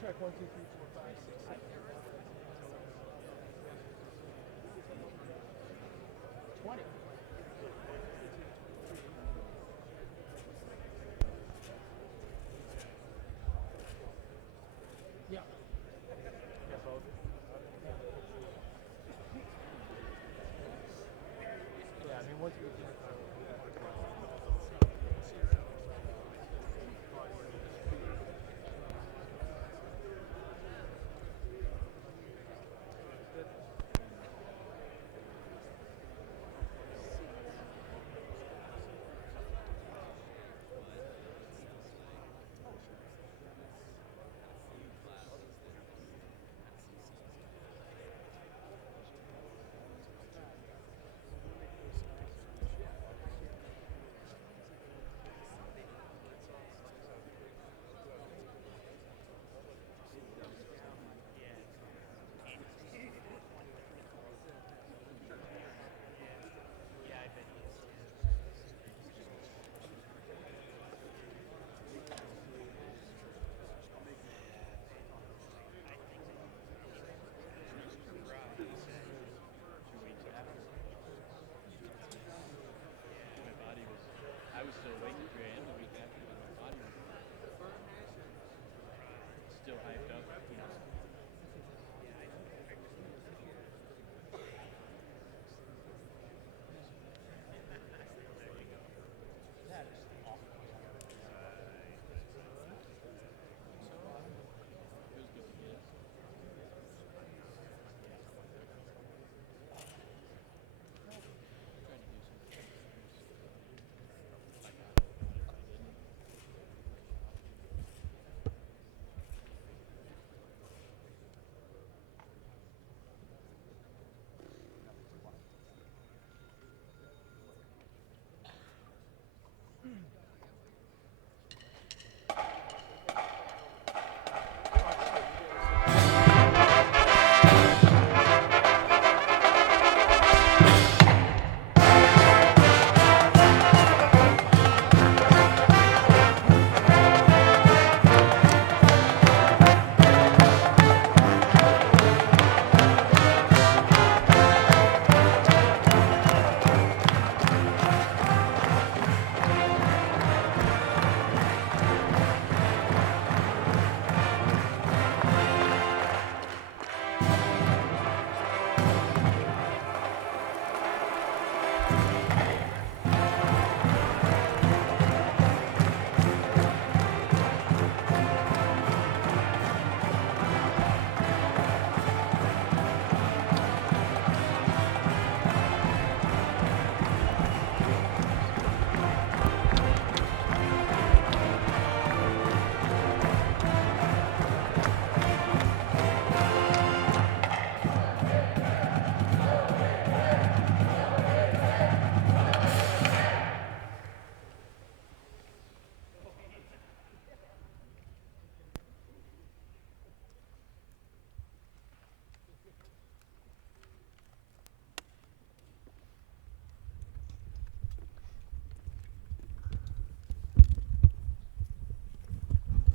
Check 1, 2, 3, 4, 5, 6, 7, 20. Yeah. Yeah, both. Yeah, I mean, once we get I was still awake at 3 a.m. the week after, but my body was still hyped up, you know. It was good to get it. Tried to do something. I got it. If I didn't,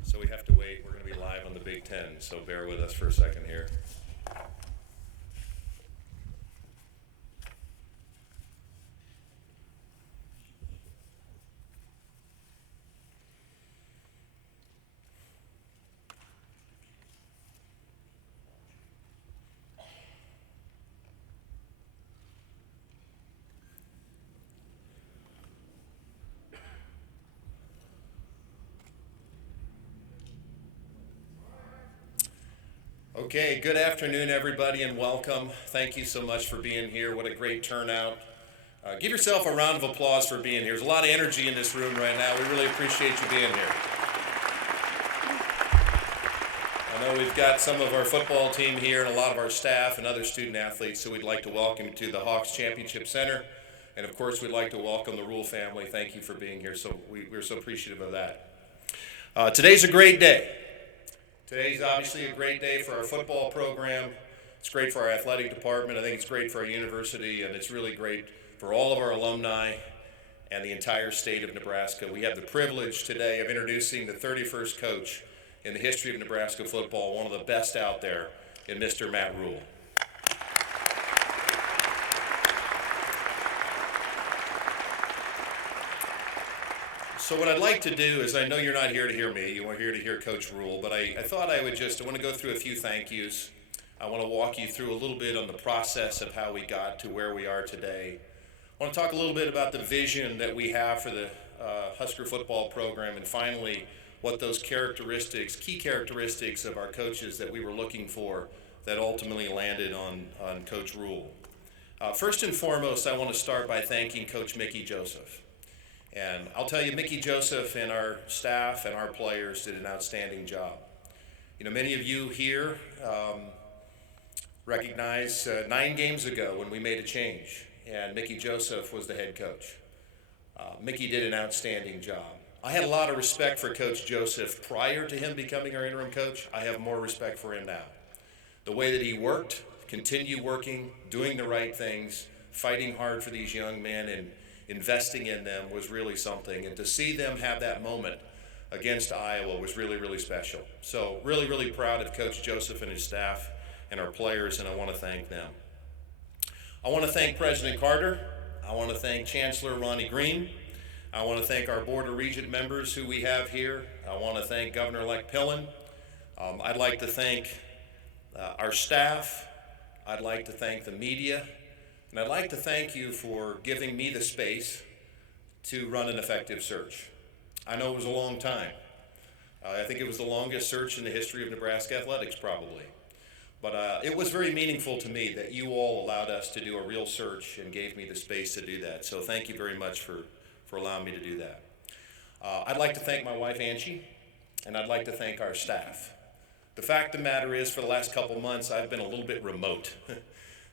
So we have to wait. We're going to be live on the Big Ten, so bear with us for a second here. Okay, good afternoon, everybody, and welcome. Thank you so much for being here. What a great turnout. Give yourself a round of applause for being here. There's a lot of energy in this room right now. We really appreciate you being here. I know we've got some of our football team here and a lot of our staff and other student athletes, so we'd like to welcome you to the Hawks Championship Center. And of course, we'd like to welcome the Rhule family. Thank you for being here. So we're so appreciative of that. Today's a great day. Today's obviously a great day for our football program. It's great for our athletic department. I think it's great for our university, and it's really great for all of our alumni and the entire state of Nebraska. We have the privilege today of introducing the 31st coach in the history of Nebraska football, one of the best out there, in Mr. Matt Rhule. So what I'd like to do is, I know you're not here to hear me, you're here to hear Coach Rhule, but I thought I want to go through a few thank yous. I want to walk you through a little bit on the process of how we got to where we are today. I want to talk a little bit about the vision that we have for the Husker football program, and finally, what those characteristics, key characteristics of our coaches that we were looking for that ultimately landed on Coach Rhule. First and foremost, I want to start by thanking Coach Mickey Joseph. And I'll tell you, Mickey Joseph and our staff and our players did an outstanding job. You know, many of you here recognize 9 games ago when we made a change, and Mickey Joseph was the head coach. Mickey did an outstanding job. I had a lot of respect for Coach Joseph prior to him becoming our interim coach. I have more respect for him now. The way that he worked, continued working, doing the right things, fighting hard for these young men and investing in them was really something. And to see them have that moment against Iowa was really, really special. So really, really proud of Coach Joseph and his staff and our players, and I want to thank them. I want to thank President Carter. I want to thank Chancellor Ronnie Green. I want to thank our Board of Regent members who we have here. I want to thank Governor-elect Pillen. I'd like to thank our staff. I'd like to thank the media. And I'd like to thank you for giving me the space to run an effective search. I know it was a long time. I think it was the longest search in the history of Nebraska athletics, probably. But it was very meaningful to me that you all allowed us to do a real search and gave me the space to do that. So thank you very much for allowing me to do that. I'd like to thank my wife, Angie, and I'd like to thank our staff. The fact of the matter is, for the last couple months, I've been a little bit remote.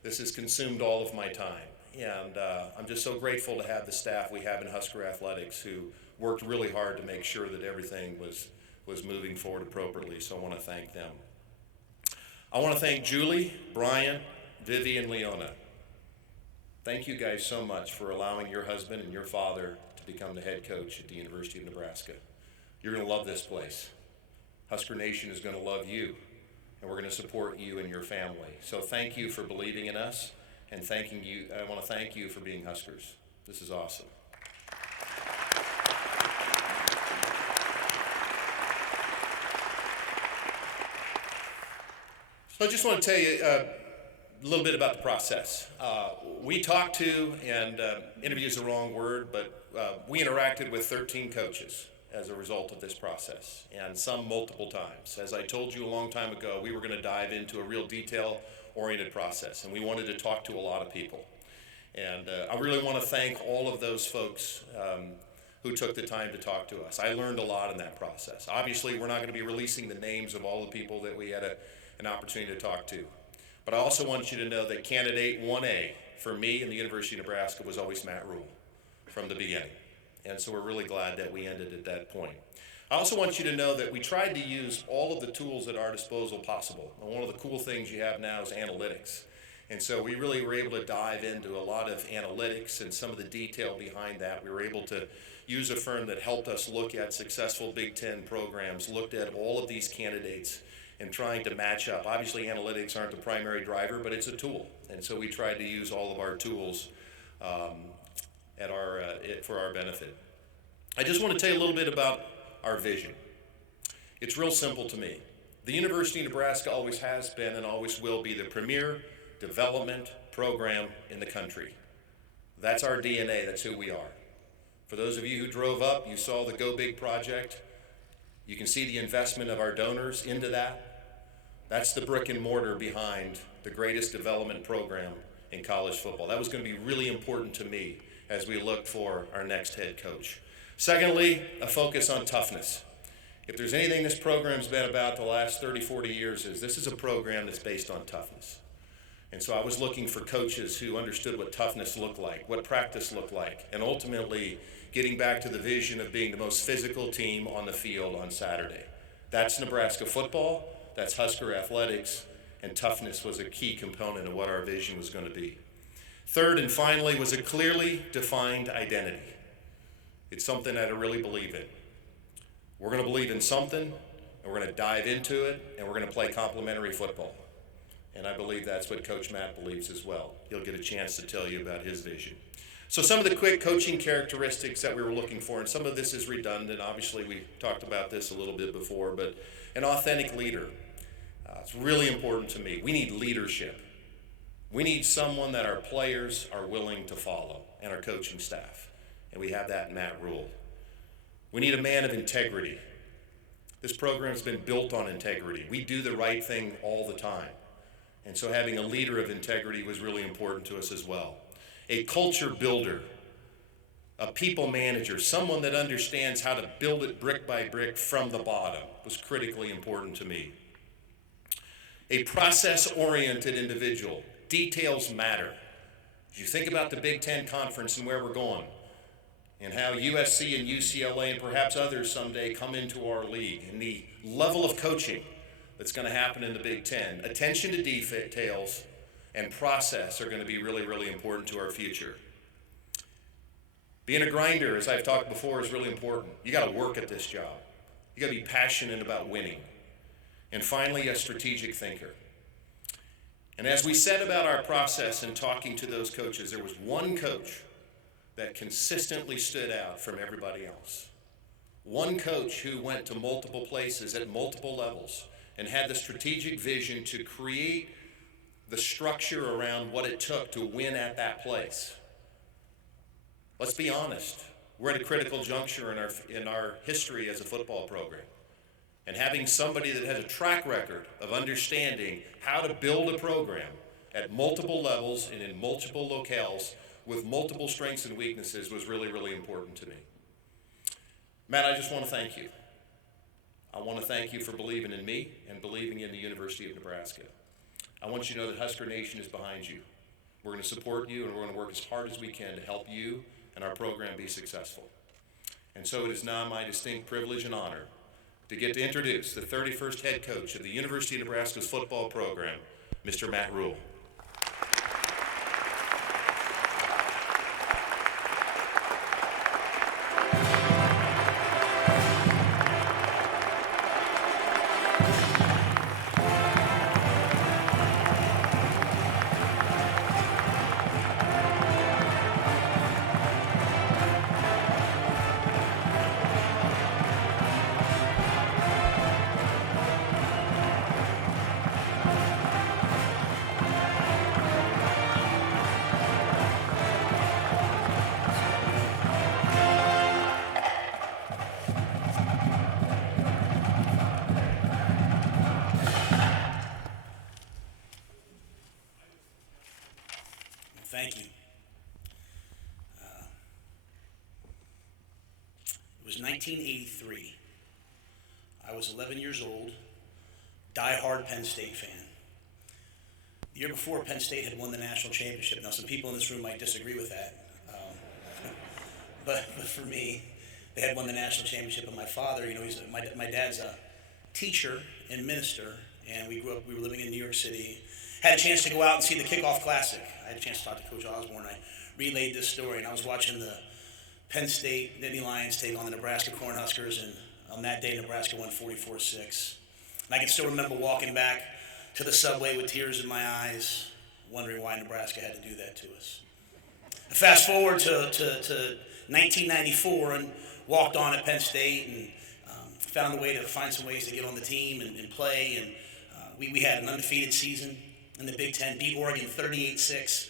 This has consumed all of my time, and I'm just so grateful to have the staff we have in Husker Athletics who worked really hard to make sure that everything was moving forward appropriately, so I want to thank them. I want to thank Julie, Brian, Vivi, and Leona. Thank you guys so much for allowing your husband and your father to become the head coach at the University of Nebraska. You're going to love this place. Husker Nation is going to love you, and we're going to support you and your family. So thank you for believing in us, and I want to thank you for being Huskers. This is awesome. So I just want to tell you a little bit about the process. We talked to, and interview is the wrong word, but we interacted with 13 coaches as a result of this process, and some multiple times. As I told you a long time ago, we were going to dive into a real detail-oriented process, and we wanted to talk to a lot of people. And I really want to thank all of those folks who took the time to talk to us. I learned a lot in that process. Obviously, we're not going to be releasing the names of all the people that we had an opportunity to talk to. But I also want you to know that candidate 1A for me and the University of Nebraska was always Matt Rhule from the beginning. And so we're really glad that we ended at that point. I also want you to know that we tried to use all of the tools at our disposal possible. And one of the cool things you have now is analytics. And so we really were able to dive into a lot of analytics and some of the detail behind that. We were able to use a firm that helped us look at successful Big Ten programs, looked at all of these candidates and trying to match up. Obviously, analytics aren't the primary driver, but it's a tool. And so we tried to use all of our tools for our benefit. I just want to tell you a little bit about our vision. It's real simple to me. The University of Nebraska always has been and always will be the premier development program in the country. That's our DNA, that's who we are. For those of you who drove up, you saw the Go Big project. You can see the investment of our donors into that. That's the brick and mortar behind the greatest development program in college football. That was going to be really important to me as we look for our next head coach. Secondly, a focus on toughness. If there's anything this program's been about the last 30, 40 years, is this is a program that's based on toughness. And so I was looking for coaches who understood what toughness looked like, what practice looked like, and ultimately getting back to the vision of being the most physical team on the field on Saturday. That's Nebraska football, that's Husker athletics, and toughness was a key component of what our vision was going to be. Third and finally was a clearly defined identity. It's something that I really believe in. We're going to believe in something, and we're going to dive into it, and we're going to play complementary football. And I believe that's what Coach Matt believes as well. He'll get a chance to tell you about his vision. So some of the quick coaching characteristics that we were looking for, and some of this is redundant. Obviously, we talked about this a little bit before, but an authentic leader. It's really important to me. We need leadership. We need someone that our players are willing to follow, and our coaching staff. And we have that in Matt Rhule. We need a man of integrity. This program has been built on integrity. We do the right thing all the time. And so having a leader of integrity was really important to us as well. A culture builder, a people manager, someone that understands how to build it brick by brick from the bottom was critically important to me. A process-oriented individual. Details matter. As you think about the Big Ten Conference and where we're going, and how USC and UCLA and perhaps others someday come into our league, and the level of coaching that's going to happen in the Big Ten, attention to details and process are going to be really, really important to our future. Being a grinder, as I've talked before, is really important. You got to work at this job. You got to be passionate about winning. And finally, a strategic thinker. And as we said about our process in talking to those coaches, there was one coach that consistently stood out from everybody else. One coach who went to multiple places at multiple levels and had the strategic vision to create the structure around what it took to win at that place. Let's be honest. We're at a critical juncture in our history as a football program. And having somebody that has a track record of understanding how to build a program at multiple levels and in multiple locales with multiple strengths and weaknesses was really, really important to me. Matt, I just want to thank you. I want to thank you for believing in me and believing in the University of Nebraska. I want you to know that Husker Nation is behind you. We're going to support you, and we're going to work as hard as we can to help you and our program be successful. And so it is now my distinct privilege and honor to get to introduce the 31st head coach of the University of Nebraska's football program, Mr. Matt Rhule. Thank you. It was 1983. I was 11 years old, die-hard Penn State fan. The year before, Penn State had won the national championship. Now, some people in this room might disagree with that, but for me, they had won the national championship. And my father, my dad's a teacher and minister, and we were living in New York City. Had a chance to go out and see the kickoff classic. I had a chance to talk to Coach Osborne. I relayed this story, and I was watching the Penn State Nittany Lions take on the Nebraska Cornhuskers, and on that day, Nebraska won 44-6. And I can still remember walking back to the subway with tears in my eyes, wondering why Nebraska had to do that to us. Fast forward to 1994, and walked on at Penn State, and found a way to find some ways to get on the team and play, and we had an undefeated season in the Big Ten, beat Oregon 38-6,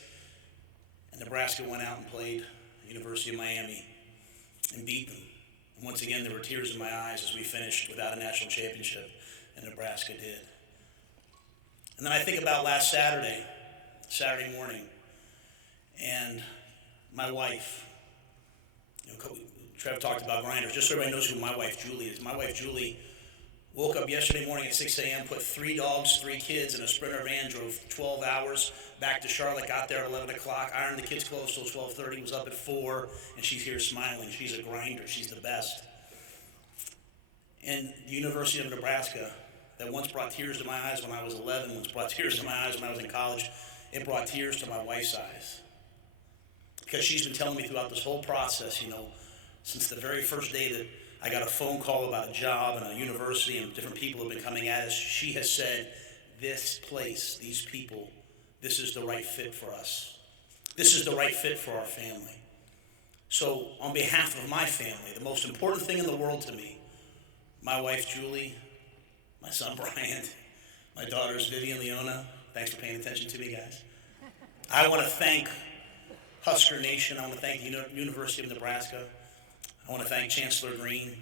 and Nebraska went out and played the University of Miami and beat them. And once again, there were tears in my eyes as we finished without a national championship, and Nebraska did. And then I think about last Saturday morning, and my wife, Trev talked about grinders, just so everybody knows who my wife Julie is. My wife Julie woke up yesterday morning at 6 a.m., put 3 dogs, 3 kids in a Sprinter van, drove 12 hours back to Charlotte, got there at 11 o'clock, ironed the kids' clothes till 12:30, was up at 4, and she's here smiling. She's a grinder. She's the best. And the University of Nebraska, that once brought tears to my eyes when I was 11, once brought tears to my eyes when I was in college, it brought tears to my wife's eyes. Because she's been telling me throughout this whole process, since the very first day that I got a phone call about a job and a university, and different people have been coming at us. She has said, this place, these people, this is the right fit for us. This is the right fit for our family. So on behalf of my family, the most important thing in the world to me, my wife Julie, my son Brian, my daughters Vivian, Leona, thanks for paying attention to me, guys. I want to thank Husker Nation. I want to thank the University of Nebraska. I want to thank Chancellor Green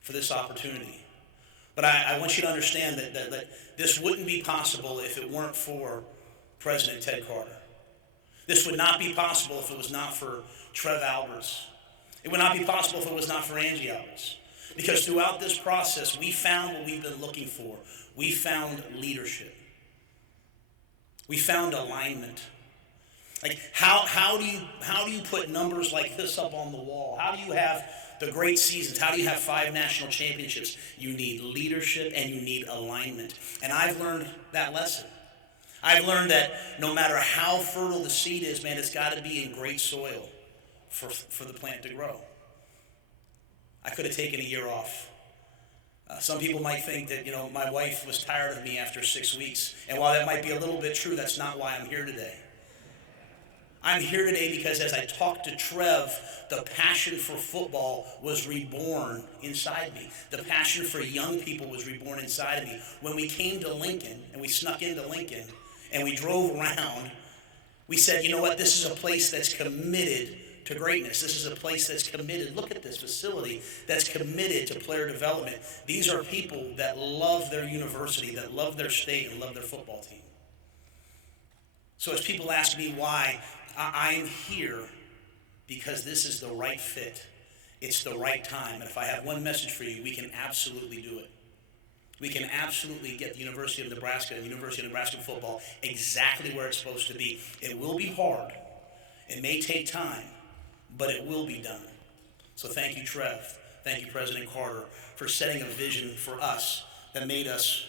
for this opportunity. But I want you to understand that this wouldn't be possible if it weren't for President Ted Carter. This would not be possible if it was not for Trev Alberts. It would not be possible if it was not for Angie Alberts. Because throughout this process, we found what we've been looking for. We found leadership. We found alignment. Like how do you put numbers like this up on the wall? How do you have the great seasons? How do you have 5 national championships? You need leadership and you need alignment. And I've learned that lesson. I've learned that no matter how fertile the seed is, man, it's got to be in great soil for the plant to grow. I could have taken a year off. Some people might think that, my wife was tired of me after 6 weeks. And while that might be a little bit true, that's not why I'm here today. I'm here today because as I talked to Trev, the passion for football was reborn inside me. The passion for young people was reborn inside of me. When we came to Lincoln, and we snuck into Lincoln, and we drove around, we said, you know what, this is a place that's committed to greatness. This is a place that's committed. Look at this facility that's committed to player development. These are people that love their university, that love their state, and love their football team. So as people ask me why, I'm here because this is the right fit. It's the right time. And if I have one message for you, we can absolutely do it. We can absolutely get the University of Nebraska and University of Nebraska football exactly where it's supposed to be. It will be hard. It may take time, but it will be done. So thank you, Trev. Thank you, President Carter, for setting a vision for us that made us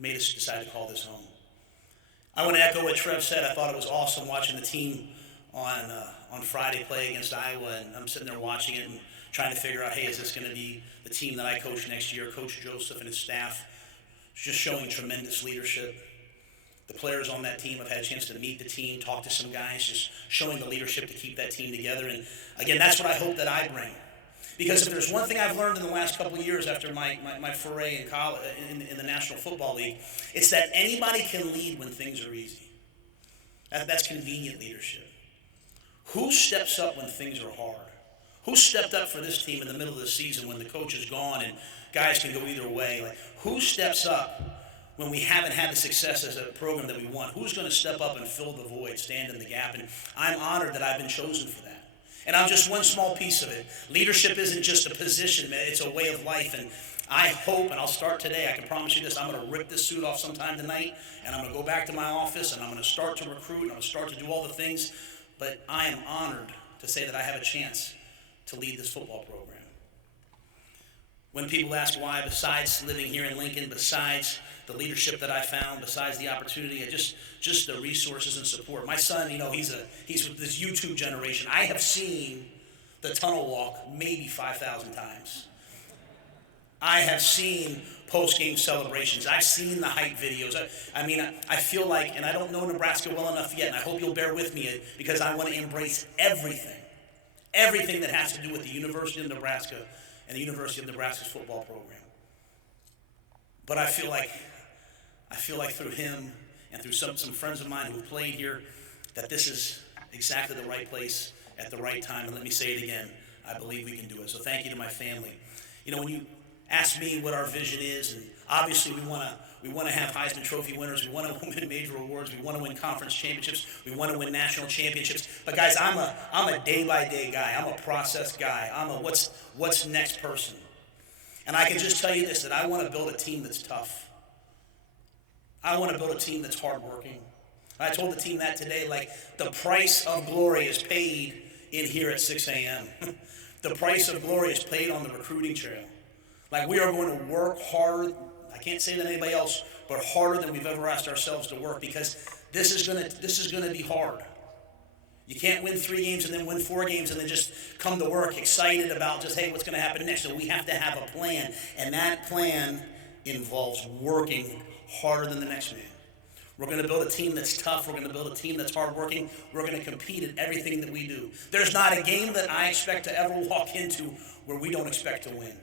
decide to call this home. I want to echo what Trev said. I thought it was awesome watching the team on Friday play against Iowa, and I'm sitting there watching it and trying to figure out, hey, is this going to be the team that I coach next year? Coach Joseph and his staff just showing tremendous leadership. The players on that team, I've had a chance to meet the team, talk to some guys, just showing the leadership to keep that team together. And again, that's what I hope that I bring. Because if there's one thing I've learned in the last couple of years after my foray in college, in the National Football League, it's that anybody can lead when things are easy. That's convenient leadership. Who steps up when things are hard? Who stepped up for this team in the middle of the season when the coach is gone and guys can go either way? Like, who steps up when we haven't had the success as a program that we want? Who's going to step up and fill the void, stand in the gap? And I'm honored that I've been chosen for that. And I'm just one small piece of it. Leadership isn't just a position, man. It's a way of life. And I hope, and I'll start today, I can promise you this, I'm going to rip this suit off sometime tonight, and I'm going to go back to my office, and I'm going to start to recruit, and I'm going to start to do all the things. But I am honored to say that I have a chance to lead this football program. When people ask why, besides living here in Lincoln, besides the leadership that I found, besides the opportunity, just the resources and support. My son, he's with this YouTube generation. I have seen the tunnel walk maybe 5,000 times. I have seen post-game celebrations. I've seen the hype videos. I feel like, and I don't know Nebraska well enough yet, and I hope you'll bear with me because I want to embrace everything that has to do with the University of Nebraska and the University of Nebraska's football program. But I feel like through him and through some friends of mine who have played here, that this is exactly the right place at the right time. And let me say it again, I believe we can do it. So thank you to my family. When you ask me what our vision is, and obviously we want to have Heisman Trophy winners, we want to win major awards, we want to win conference championships, we want to win national championships. But guys, I'm a day-by-day guy. I'm a process guy. I'm a what's next person. And I can just tell you this, that I want to build a team that's tough. I want to build a team that's hardworking. I told the team that today, like, the price of glory is paid in here at 6 a.m. The price of glory is paid on the recruiting trail. Like, we are going to work hard. I can't say that anybody else, but harder than we've ever asked ourselves to work, because this is going to be hard. You can't win 3 games and then win 4 games and then just come to work excited about just, hey, what's going to happen next? So we have to have a plan, and that plan involves working harder than the next man. We're going to build a team that's tough. We're going to build a team that's hardworking. We're going to compete in everything that we do. There's not a game that I expect to ever walk into where we don't expect to win.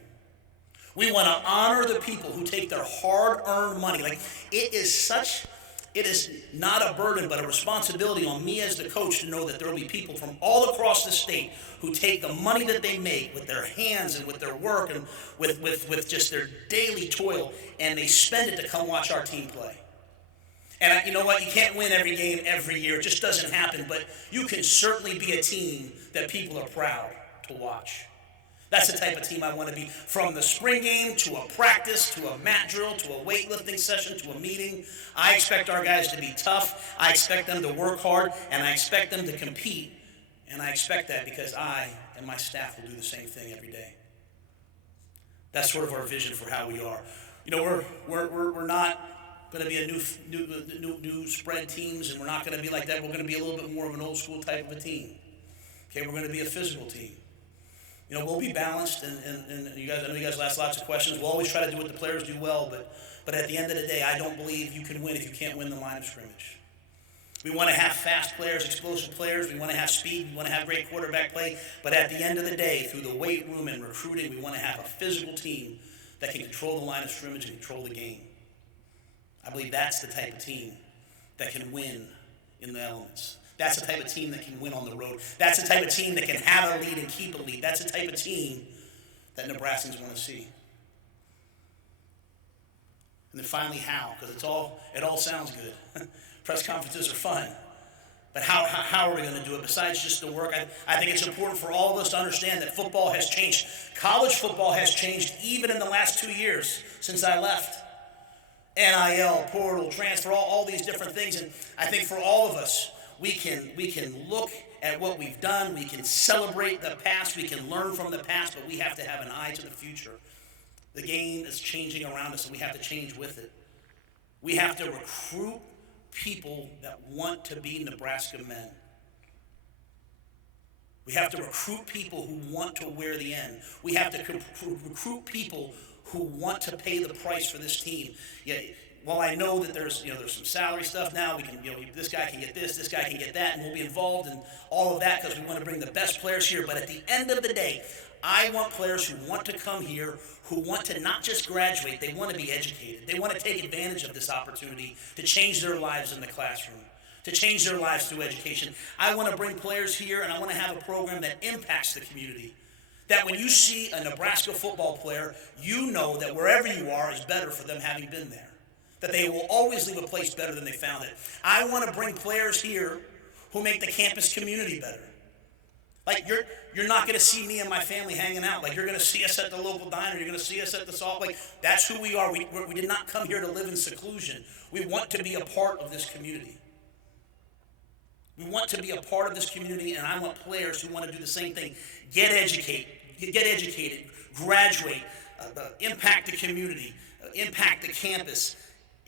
We want to honor the people who take their hard-earned money. Like, it is not a burden, but a responsibility on me as the coach to know that there will be people from all across the state who take the money that they make with their hands and with their work and with just their daily toil, and they spend it to come watch our team play. And you know what? You can't win every game every year. It just doesn't happen. But you can certainly be a team that people are proud to watch. That's the type of team I want to be. From the spring game to a practice to a mat drill to a weightlifting session to a meeting, I expect our guys to be tough. I expect them to work hard, and I expect them to compete. And I expect that because I and my staff will do the same thing every day. That's sort of our vision for how we are. You know, we're not going to be a new spread teams, and we're not going to be like that. We're going to be a little bit more of an old school type of a team. Okay, we're going to be a physical team. You know, we'll be balanced, and you guys, I know you guys ask lots of questions. We'll always try to do what the players do well, but at the end of the day, I don't believe you can win if you can't win the line of scrimmage. We want to have fast players, explosive players. We want to have speed. We want to have great quarterback play. But at the end of the day, through the weight room and recruiting, we want to have a physical team that can control the line of scrimmage and control the game. I believe that's the type of team that can win in the elements. That's the type of team that can win on the road. That's the type of team that can have a lead and keep a lead. That's the type of team that Nebraskans want to see. And then finally, how? Because it all sounds good. Press conferences are fun. But how are we going to do it besides just the work? I think it's important for all of us to understand that football has changed. College football has changed even in the last 2 years since I left. NIL, portal, transfer, all these different things. And I think for all of us, we can look at what we've done. We can celebrate the past. We can learn from the past, but we have to have an eye to the future. The game is changing around us, and we have to change with it. We have to recruit people that want to be Nebraska men. We have to recruit people who want to wear the N. We have to recruit people who want to pay the price for this team. Yeah, while I know that there's some salary stuff now, we can, this guy can get this guy can get that, and we'll be involved in all of that because we want to bring the best players here. But at the end of the day, I want players who want to come here, who want to not just graduate, they want to be educated. They want to take advantage of this opportunity to change their lives in the classroom, to change their lives through education. I want to bring players here, and I want to have a program that impacts the community. That when you see a Nebraska football player, you know that wherever you are is better for them having been there. That they will always leave a place better than they found it. I want to bring players here who make the campus community better. Like, you're not going to see me and my family hanging out. Like, you're going to see us at the local diner. You're going to see us at the Salt Lake. That's who we are. We did not come here to live in seclusion. We want to be a part of this community. We want to be a part of this community, and I want players who want to do the same thing. Get educated, graduate, impact the community, impact the campus,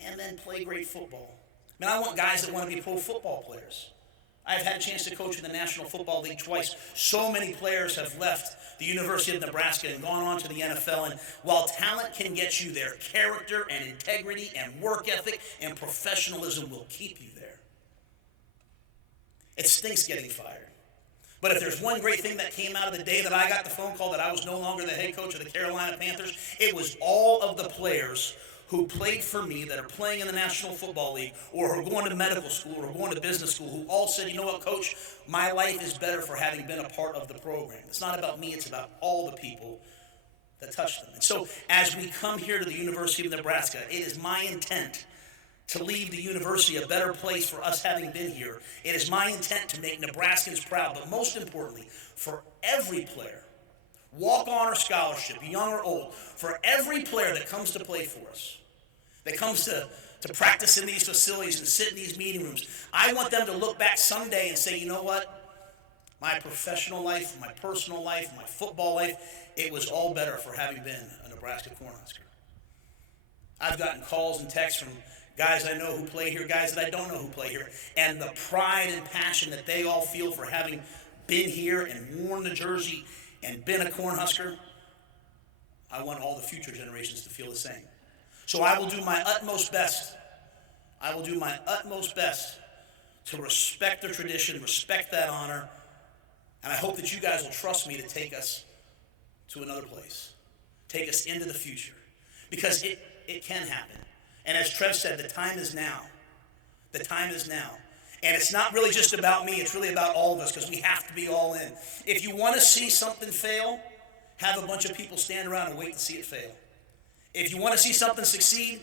and then play great football. I mean, I want guys that want to be pro football players. I've had a chance to coach in the National Football League twice. So many players have left the University of Nebraska and gone on to the NFL. And while talent can get you there, character and integrity and work ethic and professionalism will keep you there. It stinks getting fired. But if there's one great thing that came out of the day that I got the phone call that I was no longer the head coach of the Carolina Panthers, it was all of the players who played for me that are playing in the National Football League or who are going to medical school or going to business school who all said, you know what, Coach, my life is better for having been a part of the program. It's not about me, it's about all the people that touch them. And so as we come here to the University of Nebraska, it is my intent to leave the university a better place for us having been here. It is my intent to make Nebraskans proud, but most importantly, for every player, walk-on or scholarship, young or old, for every player that comes to play for us, that comes to practice in these facilities and sit in these meeting rooms, I want them to look back someday and say, you know what? My professional life, my personal life, my football life, it was all better for having been a Nebraska Cornhusker. I've gotten calls and texts from guys I know who play here, guys that I don't know who play here, and the pride and passion that they all feel for having been here and worn the jersey and been a Cornhusker, I want all the future generations to feel the same. So I will do my utmost best. I will do my utmost best to respect the tradition, respect that honor, and I hope that you guys will trust me to take us to another place, take us into the future, because it can happen. And as Trev said, the time is now. The time is now. And it's not really just about me, it's really about all of us, because we have to be all in. If you want to see something fail, have a bunch of people stand around and wait to see it fail. If you want to see something succeed,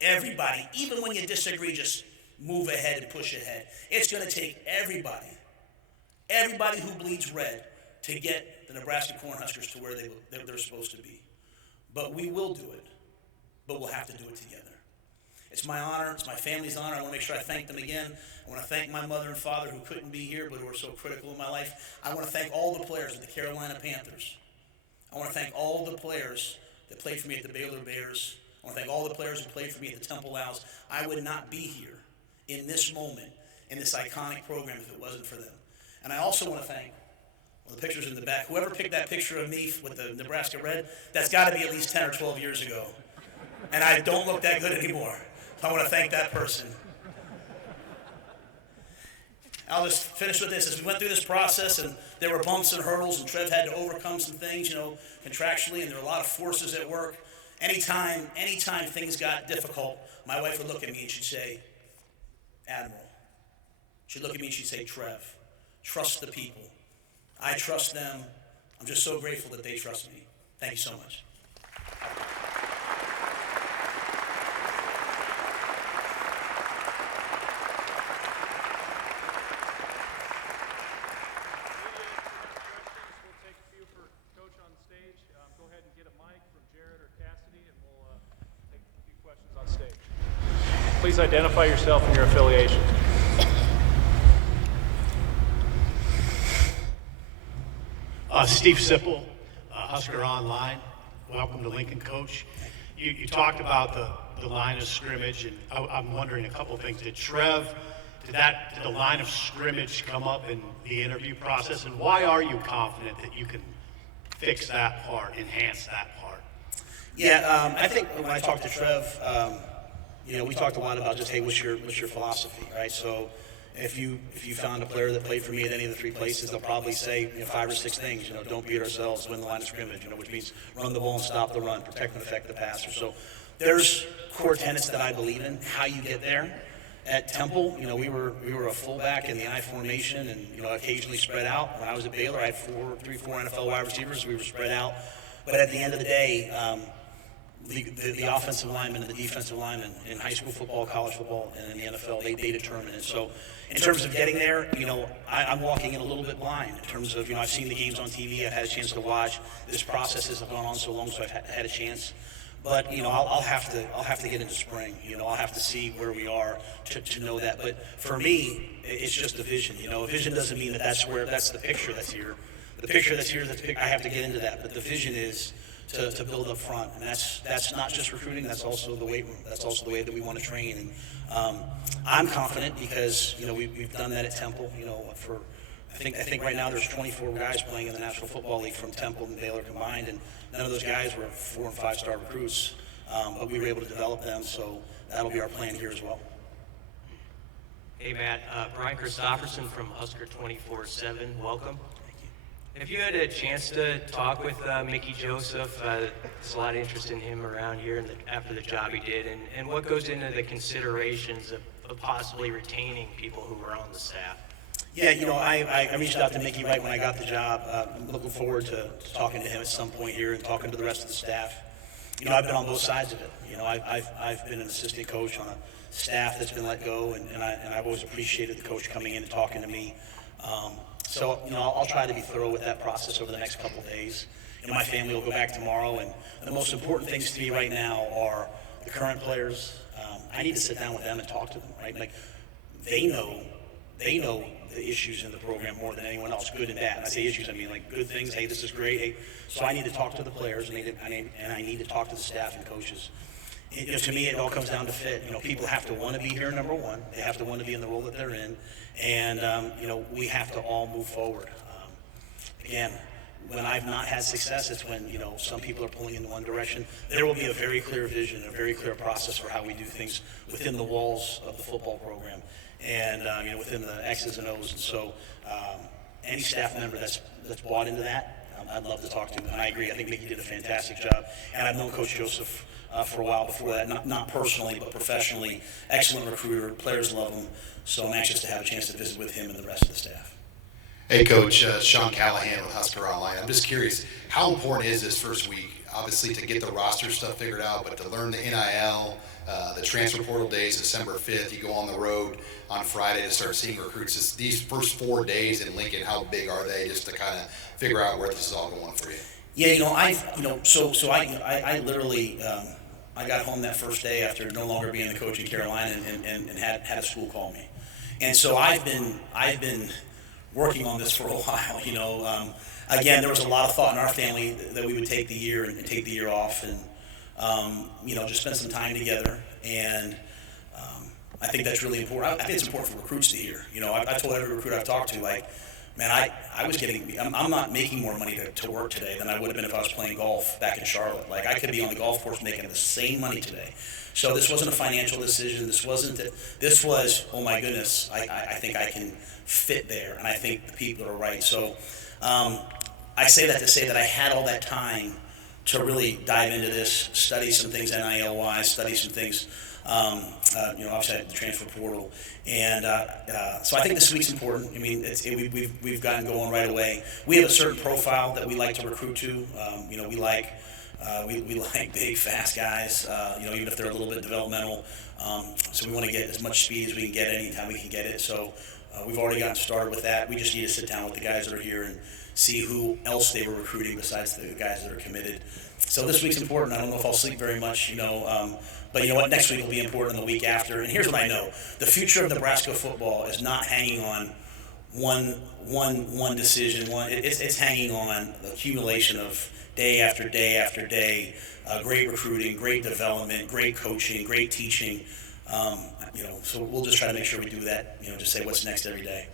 everybody, even when you disagree, just move ahead and push ahead. It's going to take everybody who bleeds red to get the Nebraska Cornhuskers to where they're supposed to be. But we will do it, but we'll have to do it together. It's my honor, it's my family's honor. I want to make sure I thank them again. I want to thank my mother and father who couldn't be here but who are so critical in my life. I want to thank all the players of the Carolina Panthers. I want to thank all the players that played for me at the Baylor Bears. I want to thank all the players who played for me at the Temple Owls. I would not be here in this moment, in this iconic program, if it wasn't for them. And I also want to thank, well, the picture's in the back, whoever picked that picture of me with the Nebraska red, that's got to be at least 10 or 12 years ago. And I don't look that good anymore. So I want to thank that person. I'll just finish with this. As we went through this process, and there were bumps and hurdles, and Trev had to overcome some things, contractually, and there were a lot of forces at work. Anytime things got difficult, my wife would look at me and she'd say, Admiral. She'd look at me and she'd say, Trev, trust the people. I trust them. I'm just so grateful that they trust me. Thank you so much. Please identify yourself and your affiliation. Steve Sipple, Husker Online. Welcome to Lincoln, Coach. You talked about the line of scrimmage, and I'm wondering a couple things. Did the line of scrimmage come up in the interview process, and why are you confident that you can fix that part, enhance that part? Yeah, I think when I talked to Trev, we talked a lot about just, hey, what's your philosophy, right? So if you found a player that played for me at any of the three places, they'll probably say 5 or 6 things. Don't beat ourselves, win the line of scrimmage, which means run the ball and stop the run, protect and affect the passer. So there's core tenets that I believe in. How you get there. At Temple, we were a fullback in the I formation, and occasionally spread out. When I was at Baylor, I had 4 NFL wide receivers. We were spread out, but at the end of the day, the offensive linemen and the defensive linemen in high school football, college football, and in the NFL, they determine it. So in terms of getting there, I'm walking in a little bit blind in terms of, I've seen the games on TV, I've had a chance to watch. This process has gone on so long, so I've had a chance. But, I'll have to get into spring. I'll have to see where we are to know that. But for me, it's just a vision. A vision doesn't mean that's the picture that's here. The picture that's here, I have to get into that. But the vision is to build up front, and that's not just recruiting. That's also the weight room. That's also the way that we want to train. And I'm confident because we've done that at Temple. I think right now there's 24 guys playing in the National Football League from Temple and Baylor combined, and none of those guys were 4- and 5-star recruits, but we were able to develop them. So that'll be our plan here as well. Hey Matt, Brian Christopherson from Husker 24/7. Welcome. Have you had a chance to talk with Mickey Joseph? There's a lot of interest in him around here after the job he did, and what goes into the considerations of possibly retaining people who were on the staff? Yeah, I reached out to Mickey right when I got the job. I'm looking forward to talking to him at some point here and talking to the rest of the staff. I've been on both sides of it. I've been an assistant coach on a staff that's been let go, and I've always appreciated the coach coming in and talking to me. So, I'll try to be thorough with that process over the next couple of days. My family will go back tomorrow, and the most important things to me right now are the current players. I need to sit down with them and talk to them, right? Like, they know the issues in the program more than anyone else, good and bad. And I say issues, I mean like good things. Hey, this is great. Hey, so I need to talk to the players, and I need to talk to the staff and coaches. To me, it all comes down to fit. People have to want to be here, number one. They have to want to be in the role that they're in. And, we have to all move forward. Again, when I've not had success, it's when, some people are pulling in one direction. There will be a very clear vision, a very clear process for how we do things within the walls of the football program and, within the X's and O's. And so any staff member that's bought into that, I'd love to talk to him. And I agree. I think Mickey did a fantastic job. And I've known Coach Joseph for a while before that, not personally, but professionally. Excellent recruiter. Players love him. So I'm anxious to have a chance to visit with him and the rest of the staff. Hey, Coach, Sean Callahan with Husker Online. I'm just curious, how important is this first week, obviously, to get the roster stuff figured out, but to learn the NIL, the transfer portal days, December 5th, you go on the road on Friday to start seeing recruits. These first 4 days in Lincoln, how big are they, just to kind of figure out where this is all going for you? Yeah, I literally, I got home that first day after no longer being the coach in Carolina and had a school call me. And so I've been working on this for a while, Again, there was a lot of thought in our family that we would take the year and take the year off and, just spend some time together. And I think that's really important. I think it's important for recruits to hear. I told every recruit I've talked to, man, I'm not making more money to work today than I would have been if I was playing golf back in Charlotte. I could be on the golf course making the same money today. So this wasn't a financial decision. This was, oh my goodness, I think I can fit there. And I think the people are right. So I say that to say that I had all that time to really dive into this, study some things NIL-wise, study some things, obviously the transfer portal. And so I think this week's important. I mean, we've gotten going right away. We have a certain profile that we like to recruit to. We like big, fast guys, even if they're a little bit developmental. So we want to get as much speed as we can get anytime we can get it. So we've already gotten started with that. We just need to sit down with the guys that are here and see who else they were recruiting besides the guys that are committed. So this week's important. I don't know if I'll sleep very much, but you know what? Next week will be important, and the week after. And here's what I know: the future of Nebraska football is not hanging on one decision. It's hanging on the accumulation of day after day after day, great recruiting, great development, great coaching, great teaching. So we'll just try to make sure we do that. Just say what's next every day.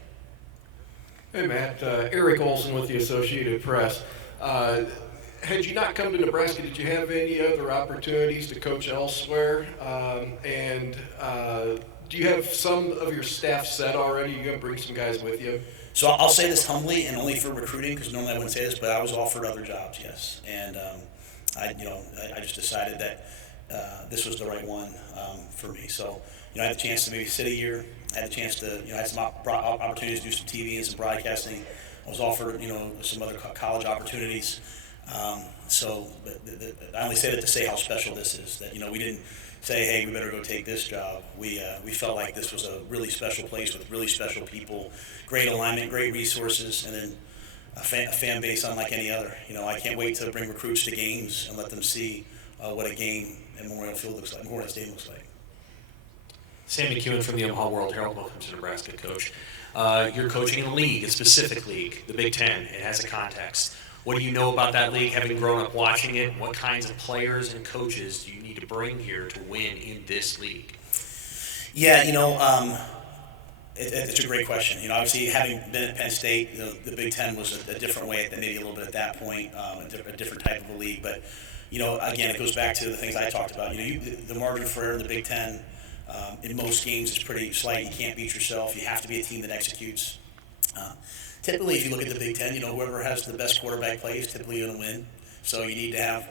Hey, Matt. Eric Olson with the Associated Press. Had you not come to Nebraska, did you have any other opportunities to coach elsewhere? Do you have some of your staff set already? You going to bring some guys with you? So I'll say this humbly and only for recruiting, because normally I wouldn't say this, but I was offered other jobs, yes. And I just decided that this was the right one for me. So I had the chance to maybe sit a year. I had the chance to, I had some opportunities to do some TV and some broadcasting. I was offered, some other college opportunities. But I only say that to say how special this is. That we didn't say, hey, we better go take this job. We felt like this was a really special place with really special people, great alignment, great resources, and then a fan base unlike any other. I can't wait to bring recruits to games and let them see what a game at Memorial Field looks like, Memorial Stadium looks like. Sam McEwen from the Omaha World Herald. Welcome to Nebraska, Coach. You're coaching in a league, a specific league, the Big Ten. It has a context. What do you know about that league, having grown up watching it? What kinds of players and coaches do you need to bring here to win in this league? Yeah, it's a great question. Obviously, having been at Penn State, the Big Ten was a different way, maybe a little bit at that point, a different type of a league. But, again, it goes back to the things I talked about. The margin for error in the Big Ten, in most games, is pretty slight. You can't beat yourself. You have to be a team that executes. Typically, if you look at the Big Ten, whoever has the best quarterback play is typically going to win. So you need to have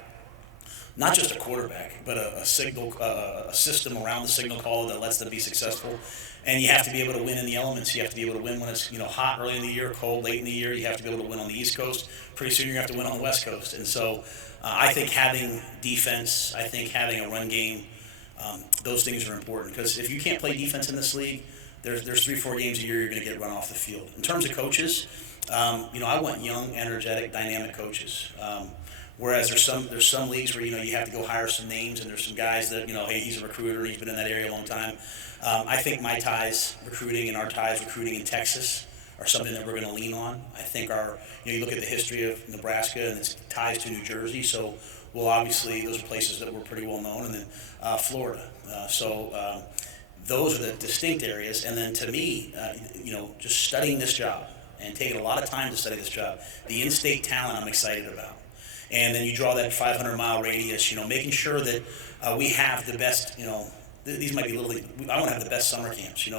not just a quarterback, but a system around the signal caller that lets them be successful. And you have to be able to win in the elements. You have to be able to win when it's hot early in the year, cold late in the year. You have to be able to win on the East Coast. Pretty soon you're going to have to win on the West Coast. And so I think having defense, I think having a run game, those things are important. Because if you can't play defense in this league, there's 3-4 games a year you're going to get run off the field. In terms of coaches, I want young, energetic, dynamic coaches. Whereas there's some leagues where you have to go hire some names, and there's some guys that hey, he's a recruiter, he's been in that area a long time. I think my ties recruiting and our ties recruiting in Texas are something that we're going to lean on. I think you look at the history of Nebraska and its ties to New Jersey, so well, obviously those are places that were pretty well known, and then Florida. Those are the distinct areas. And then to me, just studying this job and taking a lot of time to study this job, the in-state talent I'm excited about. And then you draw that 500-mile radius, making sure that we have the best, these might be little league. I want to have the best summer camps.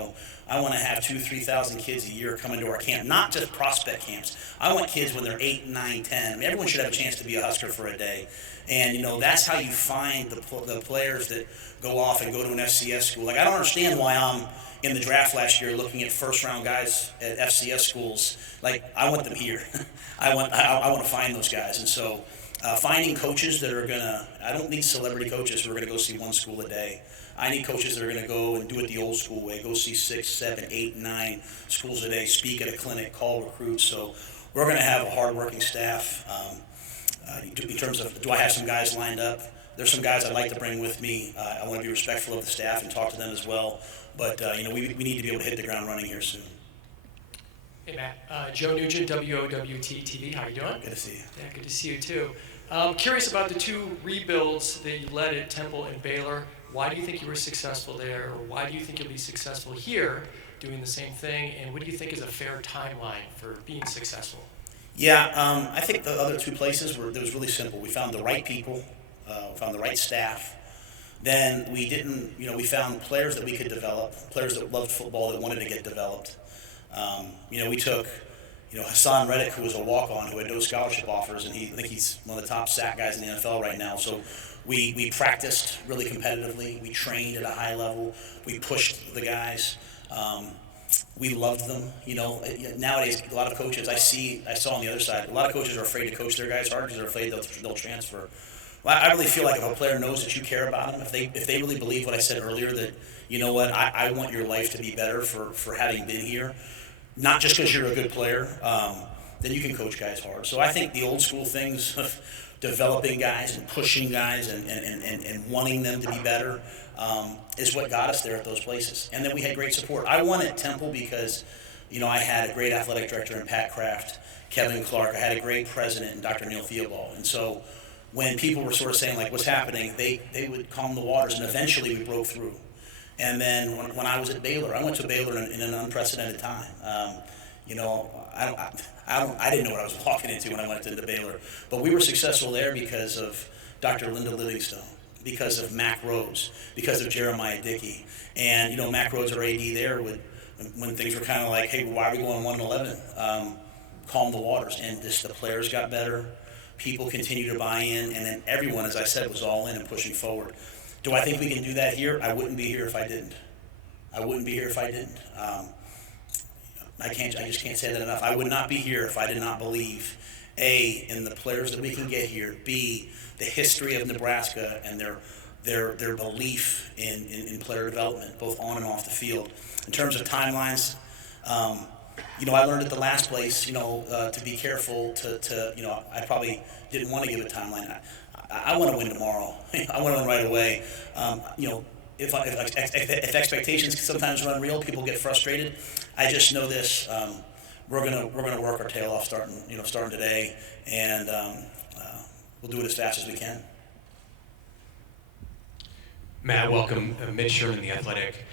I want to have 2,000-3,000 kids a year coming to our camp, not just prospect camps. I want kids when they're 8, 9, 10. I mean, everyone should have a chance to be a Husker for a day. And, that's how you find the players that go off and go to an FCS school. Like, I don't understand why I'm in the draft last year looking at first-round guys at FCS schools. Like, I want them here. I want to find those guys. And so finding coaches that are going to – I don't need celebrity coaches who are going to go see one school a day. I need coaches that are going to go and do it the old school way, go see 6, 7, 8, 9 schools a day, speak at a clinic, call recruits. So we're going to have a hardworking staff. In terms of, do I have some guys lined up? There's some guys I'd like to bring with me. I want to be respectful of the staff and talk to them as well. But, we need to be able to hit the ground running here soon. Hey, Matt. Joe Nugent, WOWT TV. How you doing? Good to see you. Yeah, good to see you, too. Curious about the 2 rebuilds that you led at Temple and Baylor. Why do you think you were successful there, or why do you think you'll be successful here doing the same thing, and what do you think is a fair timeline for being successful? Yeah, I think the other 2 places it was really simple. We found the right people, found the right staff. Then we found players that we could develop, players that loved football that wanted to get developed. We took, Hassan Reddick, who was a walk-on, who had no scholarship offers, and I think he's one of the top sack guys in the NFL right now. So we practiced really competitively. We trained at a high level. We pushed the guys. We loved them. Nowadays, a lot of coaches I saw on the other side, a lot of coaches are afraid to coach their guys hard because they're afraid they'll transfer. Well, I really feel like if a player knows that you care about them, if they really believe what I said earlier, that, I want your life to be better for having been here, not just because you're a good player, then you can coach guys hard. So I think the old school things of developing guys and pushing guys and wanting them to be better is what got us there at those places. And then we had great support. I won at Temple because, I had a great athletic director in Pat Kraft, Kevin Clark. I had a great president in Dr. Neil Theobald. And so when people were sort of saying, like, what's happening, they would calm the waters, and eventually we broke through. And then when I was at Baylor, I went to Baylor in an unprecedented time. I didn't know what I was walking into when I went into Baylor. But we were successful there because of Dr. Linda Livingstone, because of Mack Rhodes, because of Jeremiah Dickey. And, Mack Rhodes, our AD there, when things were kind of like, hey, why are we going 1-11? Calm the waters. And the players got better. People continue to buy in. And then everyone, as I said, was all in and pushing forward. Do I think we can do that here? I wouldn't be here if I didn't. I just can't say that enough. I would not be here if I did not believe, A, in the players that we can get here, B, the history of Nebraska and their belief in player development, both on and off the field. In terms of timelines, I learned at the last place, to be careful I probably didn't want to give a timeline. I want to win tomorrow. I want to win right away. If expectations sometimes run real, people get frustrated. I just know this: we're gonna work our tail off starting today, and we'll do it as fast as we can. Matt, welcome. Mitch Sherman, The Athletic.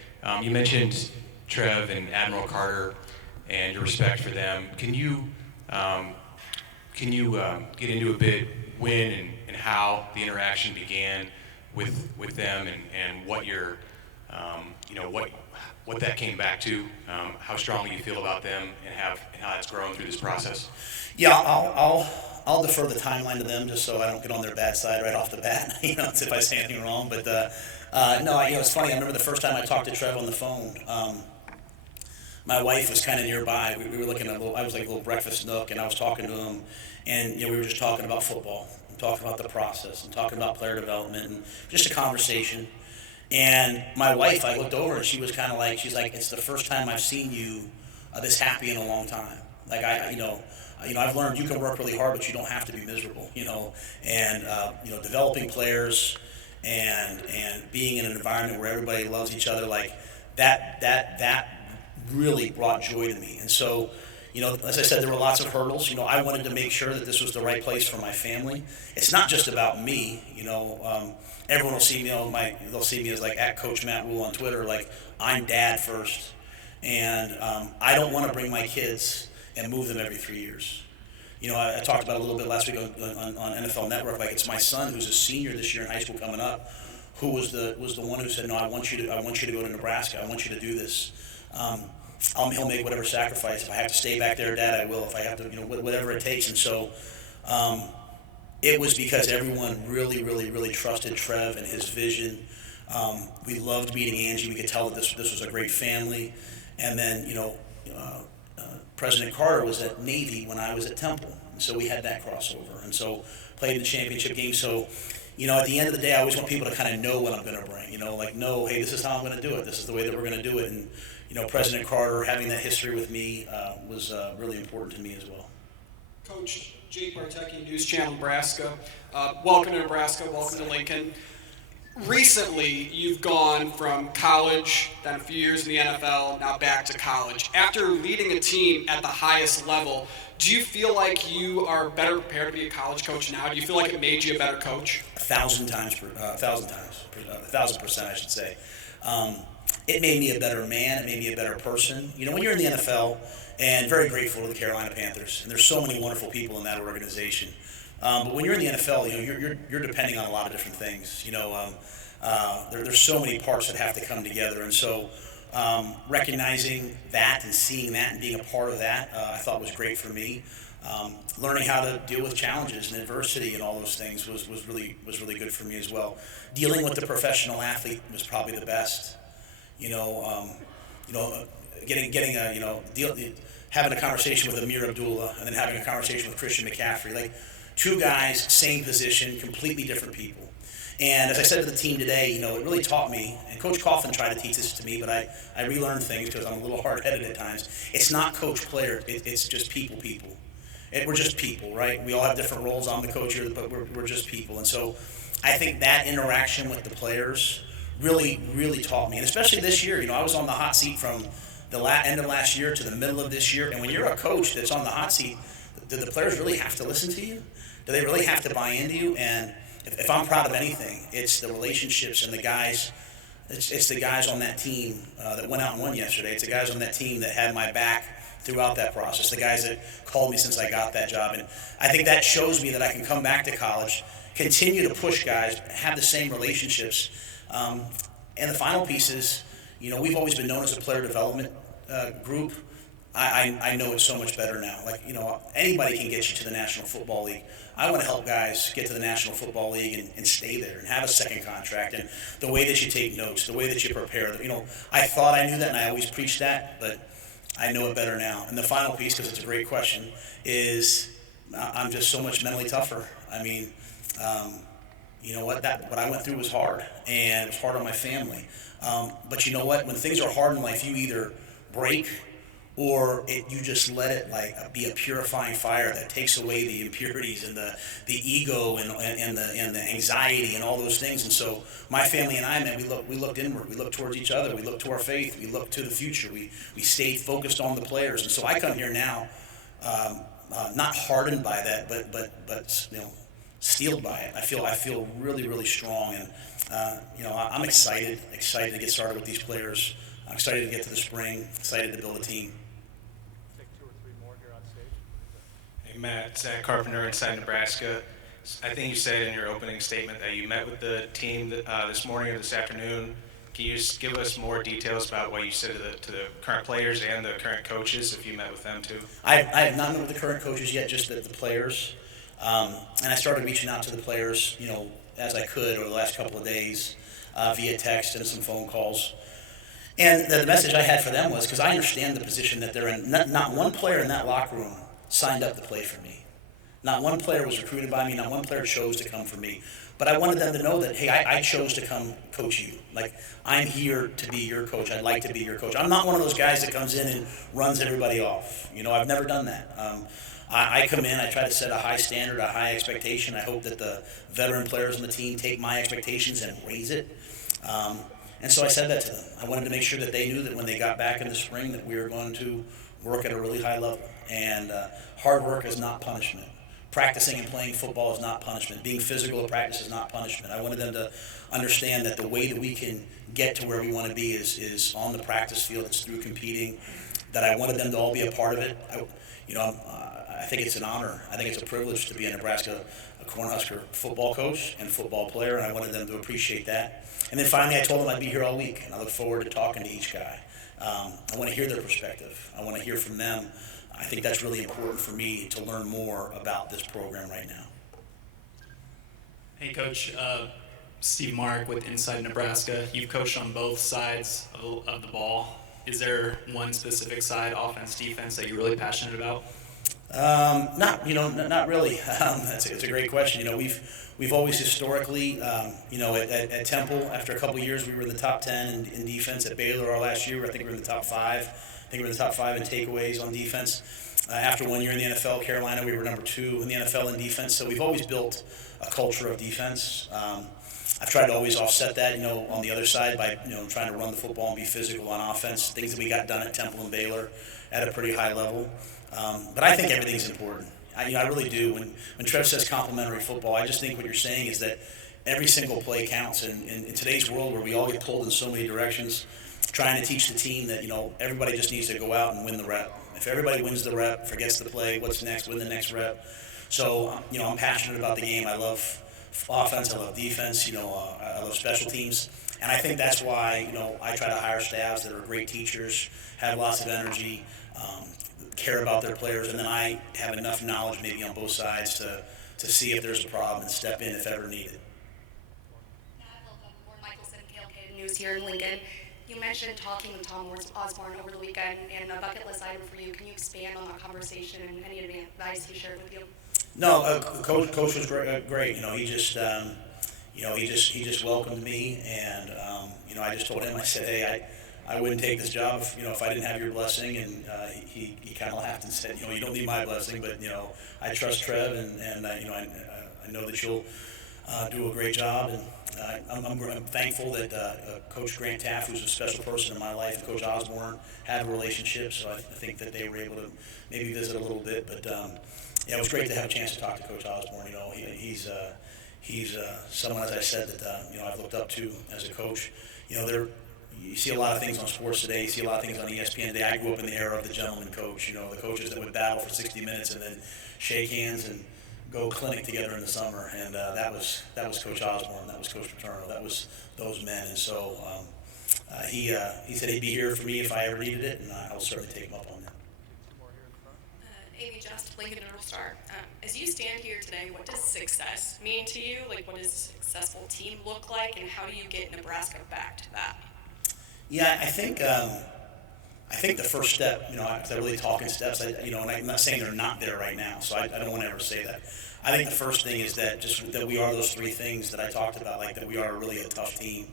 You mentioned Trev and Admiral Carter and your respect for them. Can you get into a bit when and how the interaction began with them and what your what that came back to, how strongly you feel about them and how it's grown through this process? Yeah, I'll defer the timeline to them just so I don't get on their bad side right off the bat. If I say anything wrong. But no, it's funny. I remember the first time I talked to Trev on the phone. My wife was kind of nearby. We were looking at I was like a little breakfast nook, and I was talking to him, and we were just talking about football, and talking about the process, and talking about player development, and just a conversation. And my wife, I looked over, and she was kind of like, she's like, it's the first time I've seen you this happy in a long time. Like I've learned you can work really hard, but you don't have to be miserable. And developing players and being in an environment where everybody loves each other, like that really brought joy to me. And so, as I said, there were lots of hurdles. I wanted to make sure that this was the right place for my family. It's not just about me. Everyone will see me they'll see me as like at Coach Matt Rhule on Twitter, like I'm dad first, and I don't want to bring my kids and move them every 3 years. I talked about it a little bit last week on NFL Network. Like it's my son who's a senior this year in high school coming up, who was the one who said, no, I want you to go to Nebraska. I want you to do this. He'll make whatever sacrifice. If I have to stay back there, Dad, I will. If I have to, whatever it takes. And so it was because everyone really, really, really trusted Trev and his vision. We loved meeting Angie. We could tell that this was a great family. And then, President Carter was at Navy when I was at Temple. And so we had that crossover. And so played in the championship game. So, at the end of the day, I always want people to kind of know what I'm going to bring. Know, hey, this is how I'm going to do it. This is the way that we're going to do it. And, President Carter having that history with me was really important to me as well. Coach Jake Bartecki, News Channel Nebraska. Welcome to Nebraska. Welcome to Lincoln. Recently, you've gone from college, then a few years in the NFL, now back to college. After leading a team at the highest level, do you feel like you are better prepared to be a college coach now? Do you feel like it made you a better coach? 1,000%, I should say. It made me a better man. It made me a better person. When you're in the NFL, and very grateful to the Carolina Panthers, and there's so many wonderful people in that organization. But when you're in the NFL, you're depending on a lot of different things. There's so many parts that have to come together, and so recognizing that and seeing that and being a part of that, I thought was great for me. Learning how to deal with challenges and adversity and all those things was really good for me as well. Dealing with the professional athlete was probably the best. Having a conversation with Amir Abdullah and then having a conversation with Christian McCaffrey, like two guys, same position, completely different people. And as I said to the team today, it really taught me, and Coach Coughlin tried to teach this to me, but I relearned things because I'm a little hard-headed at times. It's not coach-player, it's just people. We're just people, right? We all have different roles. I'm the coach here, but we're just people. And so I think that interaction with the players really, really taught me. And especially this year, I was on the hot seat from the end of last year to the middle of this year. And when you're a coach that's on the hot seat, do the players really have to listen to you? Do they really have to buy into you? And if I'm proud of anything, it's the relationships and the guys. It's the guys on that team that went out and won yesterday. It's the guys on that team that had my back throughout that process, the guys that called me since I got that job. And I think that shows me that I can come back to college, continue to push guys, have the same relationships. And the final piece is, we've always been known as a player development group. I know it so much better now. Like, anybody can get you to the National Football League. I want to help guys get to the National Football League and stay there and have a second contract. And the way that you take notes, the way that you prepare, I thought I knew that and I always preached that, but I know it better now. And the final piece, because it's a great question, is I'm just so much mentally tougher. I mean, what I went through was hard, and it was hard on my family. But you know what? When things are hard in life, you either break or you just let it be a purifying fire that takes away the impurities and the ego and the anxiety and all those things. And so my family and I, man, we looked inward. We looked towards each other. We looked to our faith. We looked to the future. We stayed focused on the players. And so I come here now, not hardened by that, but steeled by it. I feel really, really strong, and I'm excited to get started with these players. I'm excited to get to the spring. Excited to build a team. Take 2 or 3 more here on stage. Hey Matt, Zach Carpenter inside Nebraska. I think you said in your opening statement that you met with the team this morning or this afternoon. Can you just give us more details about what you said to the current players and the current coaches, if you met with them too? I have not met with the current coaches yet, just the players. And I started reaching out to the players, as I could over the last couple of days, via text and some phone calls. And the message I had for them was, because I understand the position that they're in, not one player in that locker room signed up to play for me. Not one player was recruited by me. Not one player chose to come for me. But I wanted them to know that, hey, I chose to come coach you. Like, I'm here to be your coach. I'd like to be your coach. I'm not one of those guys that comes in and runs everybody off. I've never done that. I come in, I try to set a high standard, a high expectation. I hope that the veteran players on the team take my expectations and raise it. And so I said that to them. I wanted to make sure that they knew that when they got back in the spring that we were going to work at a really high level. And hard work is not punishment. Practicing and playing football is not punishment. Being physical at practice is not punishment. I wanted them to understand that the way that we can get to where we want to be is on the practice field. It's through competing. That I wanted them to all be a part of it. I think it's an honor. I think it's a privilege to be a Nebraska Cornhusker football coach and football player, and I wanted them to appreciate that. And then finally, I told them I'd be here all week, and I look forward to talking to each guy. I want to hear their perspective. I want to hear from them. I think that's really important for me to learn more about this program right now. Hey, Coach. Steve Mark with Inside Nebraska. You've coached on both sides of the ball. Is there one specific side, offense, defense, that you're really passionate about? Not really. It's a great question. We've always historically, at Temple, after a couple of years, we were in the top 10 in defense. At Baylor, our last year, I think we were in the top 5. I think we were in the top 5 in takeaways on defense. After 1 year in the NFL, Carolina, we were number 2 in the NFL in defense. So we've always built a culture of defense. I've tried to always offset that, on the other side by, trying to run the football and be physical on offense, things that we got done at Temple and Baylor at a pretty high level. But I think everything's important. I really do. When Trev says complimentary football, I just think what you're saying is that every single play counts. And in today's world where we all get pulled in so many directions, trying to teach the team that, everybody just needs to go out and win the rep. If everybody wins the rep, forgets the play, what's next, win the next rep. So, I'm passionate about the game. I love offense, I love defense, I love special teams. And I think that's why, I try to hire staffs that are great teachers, have lots of energy, care about their players, and then I have enough knowledge maybe on both sides to see if there's a problem and step in if ever needed. News here in Lincoln. You mentioned talking with Tom Osborne over the weekend and a bucket list item for you. Can you expand on that conversation and any advice he shared with you? No, Coach was great. He just welcomed me, and I just told him, I said, hey, I wouldn't take this job if I didn't have your blessing, and he kind of laughed and said, you don't need my blessing, but I trust Trev, and I know that you'll do a great job, and I'm thankful that Coach Grant Taft, who's a special person in my life, and Coach Osborne had a relationship, so I think that they were able to maybe visit a little bit, but it was great to have a chance to talk to Coach Osborne. He's someone, as I said, that I've looked up to as a coach. You see a lot of things on sports today. You see a lot of things on ESPN today. I grew up in the era of the gentleman coach. The coaches that would battle for 60 minutes and then shake hands and go clinic together in the summer. And that was Coach Osborne. That was Coach Paterno. That was those men. And so he said he'd be here for me if I ever needed it, and I'll certainly take him up on that. Amy Just, Lincoln North Star. As you stand here today, what does success mean to you? Like, what does a successful team look like, and how do you get Nebraska back to that? Yeah, I think the first step, because I really talk in steps, and I'm not saying they're not there right now, so I don't want to ever say that. I think the first thing is that we are those 3 things that I talked about, like that we are really a tough team,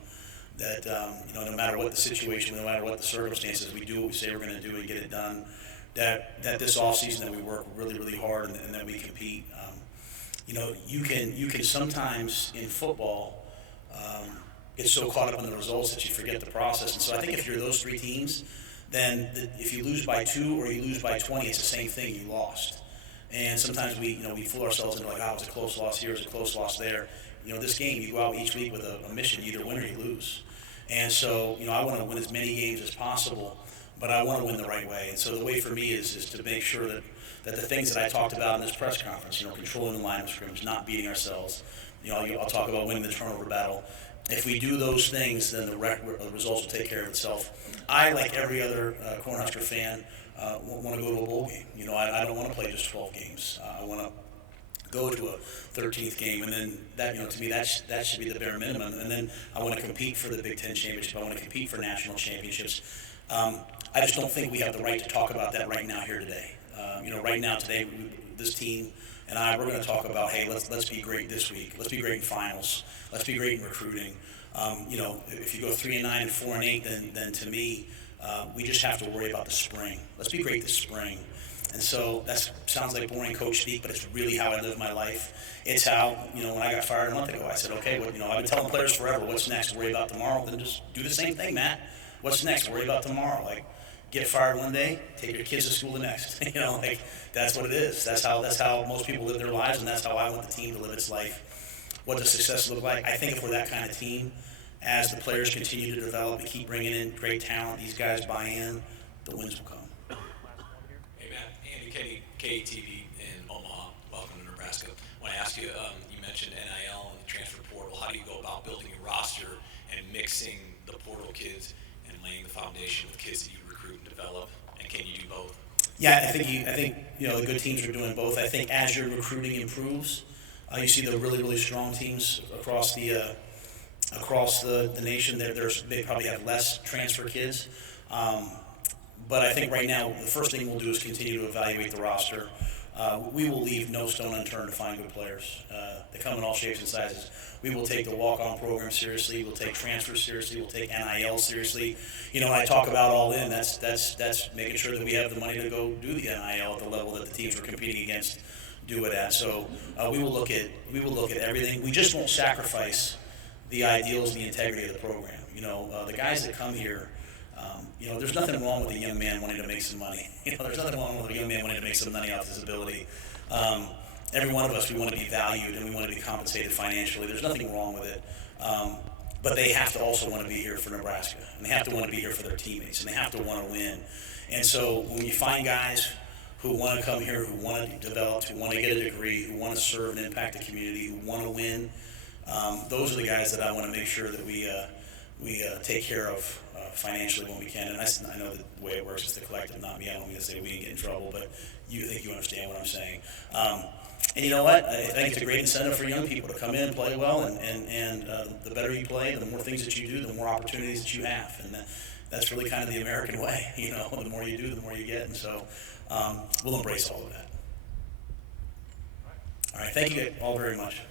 that, no matter what the situation, no matter what the circumstances, we do what we say we're going to do and get it done, that this offseason that we work really, really hard and that we compete. You can sometimes in football, get so caught up in the results that you forget the process. And so I think if you're those 3 teams, then if you lose by 2 or you lose by 20, it's the same thing. You lost. And sometimes we fool ourselves into like, it was a close loss here, it was a close loss there. This game, you go out each week with a mission, you either win or you lose. And so, I want to win as many games as possible, but I want to win the right way. And so the way for me is to make sure that the things that I talked about in this press conference, controlling the line of scrimmage, not beating ourselves. I'll talk about winning the turnover battle. If we do those things, then the results will take care of itself. I, like every other Cornhusker fan, want to go to a bowl game. I don't want to play just 12 games. I want to go to a 13th game, and then that, to me, that should be the bare minimum. And then I want to compete for the Big Ten championship. I want to compete for national championships. I just don't think we have the right to talk about that right now here today. Right now today, this team and we're going to talk about, hey, let's be great this week. Let's be great in finals. Let's be great in recruiting. If you go 3-9 and 4-8, then to me, we just have to worry about the spring. Let's be great this spring. And so that sounds like boring coach speak, but it's really how I live my life. It's how, when I got fired a month ago, I said, okay, well, I've been telling players forever, what's next? Worry about tomorrow. Then just do the same thing, Matt. What's next? Worry about tomorrow. Like, get fired one day, take your kids to school the next. You know, like that's what it is. That's how most people live their lives, and that's how I want the team to live its life. What does success look like? I think if we're that kind of team, as the players continue to develop and keep bringing in great talent, these guys buy in, the wins will come. Hey, Matt, Andy Kenny, KATV in Omaha. Welcome to Nebraska. I want to ask you, you mentioned NIL and the transfer portal. How do you go about building a roster and mixing the portal kids and laying the foundation with kids that you recruit and develop? And can you do both? Yeah, I think you know the good teams are doing both. I think as your recruiting improves, you see the really strong teams across the nation. They probably have less transfer kids. But I think right now, the first thing we'll do is continue to evaluate the roster. We will leave no stone unturned to find good players. They come in all shapes and sizes. We will take the walk-on program seriously. We'll take transfers seriously. We'll take NIL seriously. You know, when I talk about all in, that's making sure that we have the money to go do the NIL at the level that the teams we're competing against do it at. So we will look at everything. We just won't sacrifice the ideals and the integrity of the program. You know, the guys that come here. You know, there's nothing wrong with a young man wanting to make some money. You know, there's nothing wrong with a young man wanting to make some money off his ability. Every one of us, we want to be valued and we want to be compensated financially. There's nothing wrong with it. But they have to also want to be here for Nebraska. And they have to want to be here for their teammates. And they have to want to win. And so when you find guys who want to come here, who want to develop, who want to get a degree, who want to serve and impact the community, who want to win, those are the guys that I want to make sure that we take care of financially when we can. And I know the way it works is the collective, not me. I don't mean to say we get in trouble, but you think you understand what I'm saying. And you know what? I think it's a great incentive for young people to come in and play well. And the better you play, the more things that you do, the more opportunities that you have. And that's really kind of the American way. You know, the more you do, the more you get. And so we'll embrace all of that. All right. Thank you all very much.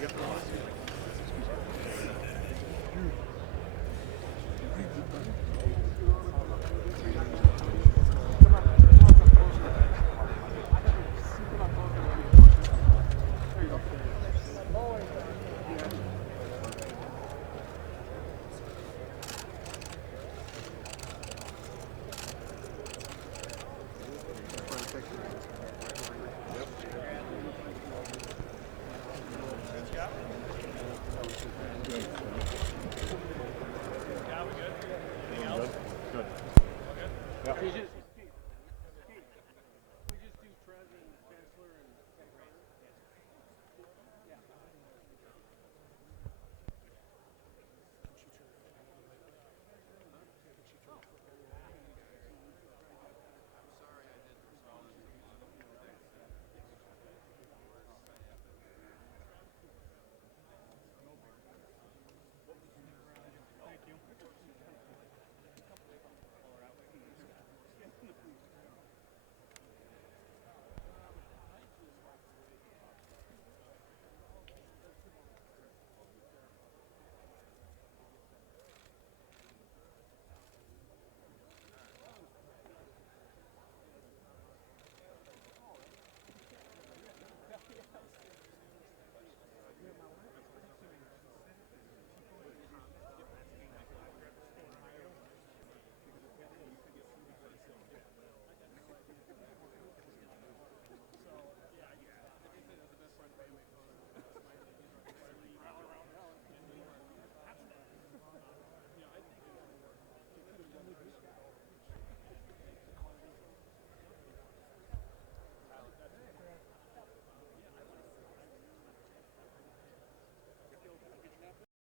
Yep.